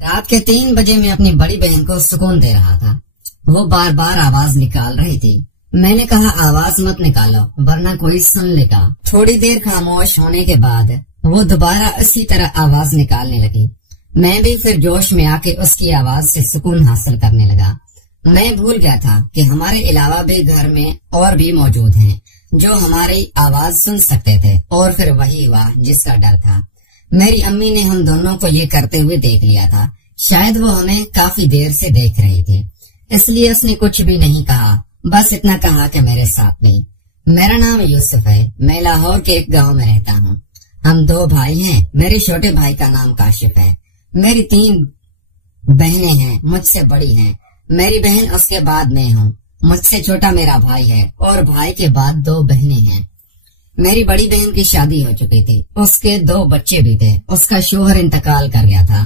رات کے 3 بجے میں اپنی بڑی بہن کو سکون دے رہا تھا۔ وہ بار بار آواز نکال رہی تھی۔ میں نے کہا آواز مت نکالو ورنہ کوئی سن لے گا۔ تھوڑی دیر خاموش ہونے کے بعد وہ دوبارہ اسی طرح آواز نکالنے لگی۔ میں بھی پھر جوش میں آ کے اس کی آواز سے سکون حاصل کرنے لگا۔ میں بھول گیا تھا کہ ہمارے علاوہ بھی گھر میں اور بھی موجود ہیں جو ہماری آواز سن سکتے تھے، اور پھر وہی ہوا جس کا ڈر تھا۔ میری امی نے ہم دونوں کو یہ کرتے ہوئے دیکھ لیا تھا۔ شاید وہ ہمیں کافی دیر سے دیکھ رہی تھی، اس لیے اس نے کچھ بھی نہیں کہا، بس اتنا کہا کہ میرے ساتھ نہیں۔ میرا نام یوسف ہے، میں لاہور کے ایک گاؤں میں رہتا ہوں۔ ہم 2 بھائی ہیں، میرے چھوٹے بھائی کا نام کاشف ہے۔ میری 3 بہنیں ہیں، مجھ سے بڑی ہیں۔ میری بہن اس کے بعد میں ہوں، مجھ سے چھوٹا میرا بھائی ہے، اور بھائی کے بعد 2 بہنیں ہیں۔ میری بڑی بہن کی شادی ہو چکی تھی، اس کے 2 بچے بھی تھے، اس کا شوہر انتقال کر گیا تھا،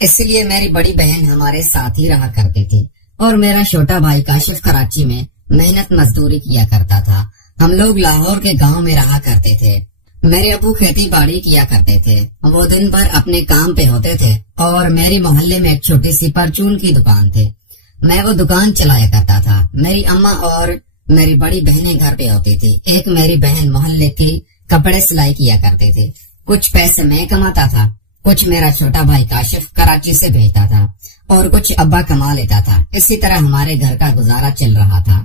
اس لیے میری بڑی بہن ہمارے ساتھ ہی رہا کرتی تھی، اور میرا چھوٹا بھائی کاشف کراچی میں محنت مزدوری کیا کرتا تھا۔ ہم لوگ لاہور کے گاؤں میں رہا کرتے تھے۔ میرے ابو کھیتی باڑی کیا کرتے تھے، وہ دن بھر اپنے کام پہ ہوتے تھے، اور میری محلے میں ایک چھوٹی سی پرچون کی دکان تھی، میں وہ دکان چلایا کرتا تھا۔ میری اماں اور میری بڑی بہنیں گھر پہ ہوتی تھی۔ ایک میری بہن محلے کی کپڑے سلائی کیا کرتی تھی، کچھ پیسے میں کماتا تھا، کچھ میرا چھوٹا بھائی کاشف کراچی سے بھیجتا تھا، اور کچھ ابا کما لیتا تھا۔ اسی طرح ہمارے گھر کا گزارا چل رہا تھا۔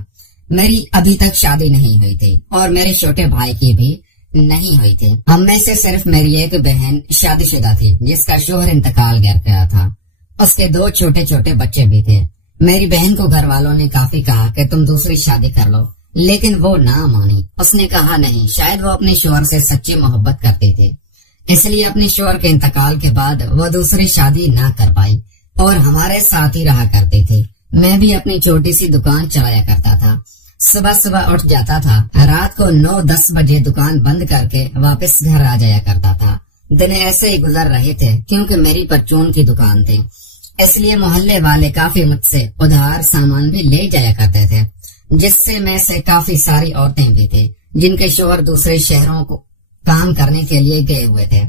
میری ابھی تک شادی نہیں ہوئی تھی، اور میرے چھوٹے بھائی کی بھی نہیں ہوئی تھی۔ ہم میں سے صرف میری ایک بہن شادی شدہ تھی جس کا شوہر انتقال کر گیا تھا، اس کے 2 چھوٹے چھوٹے بچے بھی تھے۔ میری بہن کو گھر والوں نے کافی کہا کہ تم دوسری شادی کر لو، لیکن وہ نہ مانی۔ اس نے کہا نہیں، شاید وہ اپنے شوہر سے سچی محبت کرتی تھی، اس لیے اپنے شوہر کے انتقال کے بعد وہ دوسری شادی نہ کر پائی، اور ہمارے ساتھ ہی رہا کرتی تھی۔ میں بھی اپنی چھوٹی سی دکان چلایا کرتا تھا، صبح اٹھ جاتا تھا، رات کو 9-10 بجے دکان بند کر کے واپس گھر آ جایا کرتا تھا۔ دن ایسے ہی گزر رہے تھے، کیونکہ میری پرچون کی دکان تھی، اس لیے محلے والے کافی مجھ سے ادھار سامان بھی لے جایا کرتے تھے، جس میں سے کافی ساری عورتیں بھی تھیں جن کے شوہر دوسرے شہروں کو کام کرنے کے لیے گئے ہوئے تھے۔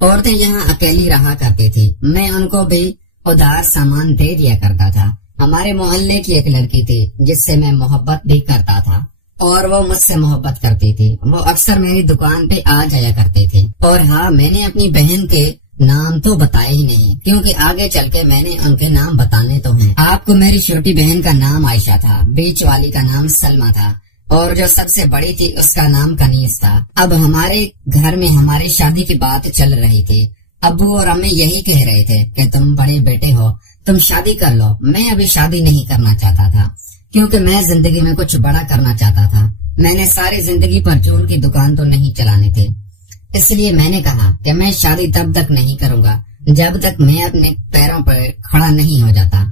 عورتیں یہاں اکیلی رہا کرتی تھی، میں ان کو بھی ادھار سامان دے دیا کرتا تھا۔ ہمارے محلے کی ایک لڑکی تھی جس سے میں محبت بھی کرتا تھا، اور وہ مجھ سے محبت کرتی تھی۔ وہ اکثر میری دکان پہ آ جایا کرتی تھی، اور ہاں، میں نے اپنی بہن کے نام تو بتائے ہی نہیں، کیونکہ آگے چل کے میں نے ان کے نام بتانے تو ہیں۔ آپ کو میری چھوٹی بہن کا نام عائشہ تھا، بیچ والی کا نام سلمہ تھا، اور جو سب سے بڑی تھی اس کا نام کنیز تھا۔ اب ہمارے گھر میں ہماری شادی کی بات چل رہی تھی۔ ابو اور امی یہی کہہ رہے تھے کہ تم بڑے بیٹے ہو، تم شادی کر لو۔ میں ابھی شادی نہیں کرنا چاہتا تھا، کیونکہ میں زندگی میں کچھ بڑا کرنا چاہتا تھا۔ میں نے ساری زندگی پرچون کی دکان تو نہیں چلانی تھی، اس لیے میں نے کہا کہ میں شادی تب تک نہیں کروں گا جب تک میں اپنے پیروں پر کھڑا نہیں ہو جاتا۔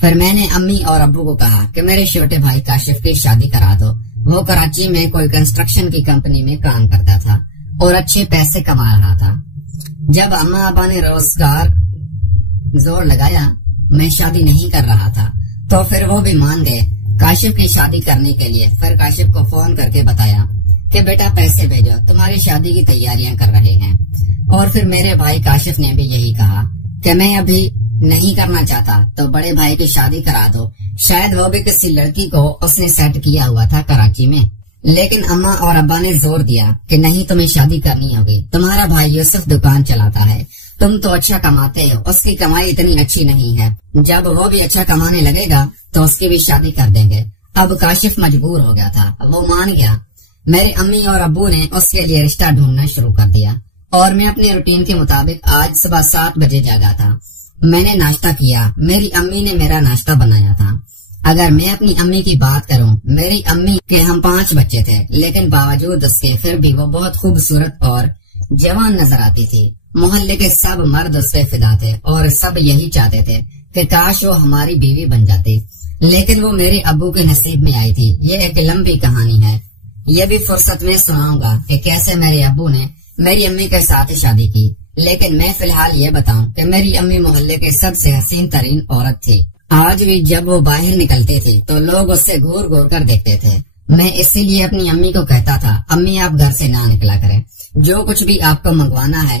پھر میں نے امی اور ابو کو کہا کہ میرے چھوٹے بھائی کاشف کی شادی کرا دو۔ وہ کراچی میں کوئی کنسٹرکشن کی کمپنی میں کام کرتا تھا اور اچھے پیسے کما رہا تھا۔ جب اما ابا نے روزگار زور لگایا، میں شادی نہیں کر رہا تھا، تو پھر وہ بھی مان گئے کاشف کی شادی کرنے کے لیے۔ پھر کاشف کو فون کر کے بتایا کہ بیٹا پیسے بھیجو، تمہاری شادی کی تیاریاں کر رہے ہیں۔ اور پھر میرے بھائی کاشف نے بھی یہی کہا کہ میں ابھی نہیں کرنا چاہتا، تو بڑے بھائی کی شادی کرا دو۔ شاید وہ بھی کسی لڑکی کو اس نے سیٹ کیا ہوا تھا کراچی میں، لیکن اماں اور ابا نے زور دیا کہ نہیں، تمہیں شادی کرنی ہوگی، تمہارا بھائی یوسف دکان چلاتا ہے، تم تو اچھا کماتے ہو، اس کی کمائی اتنی اچھی نہیں ہے، جب وہ بھی اچھا کمانے لگے گا تو اس کی بھی شادی کر دیں گے۔ اب کاشف مجبور ہو گیا تھا، وہ مان گیا۔ میرے امی اور ابو نے اس کے لیے رشتہ ڈھونڈنا شروع کر دیا، اور میں اپنے روٹین کے مطابق آج صبح 7 بجے جاگا تھا۔ میں نے ناشتہ کیا، میری امی نے میرا ناشتہ بنایا تھا۔ اگر میں اپنی امی کی بات کروں، میری امی کے ہم 5 بچے تھے، لیکن باوجود اس کے پھر بھی وہ بہت خوبصورت اور جوان نظر آتی تھی۔ محلے کے سب مرد اس پہ فدا تھے، اور سب یہی چاہتے تھے کہ کاش وہ ہماری بیوی بن جاتی، لیکن وہ میرے ابو کے نصیب میں آئی تھی۔ یہ ایک لمبی کہانی ہے، یہ بھی فرصت میں سناؤں گا کہ کیسے میرے ابو نے میری امی کے ساتھ شادی کی، لیکن میں فی الحال یہ بتاؤں کہ میری امی محلے کے سب سے حسین ترین عورت تھی۔ آج بھی جب وہ باہر نکلتی تھی تو لوگ اس سے گور گور کر دیکھتے تھے۔ میں اسی لیے اپنی امی کو کہتا تھا، امی آپ گھر سے نہ نکلا کریں، جو کچھ بھی آپ کو منگوانا ہے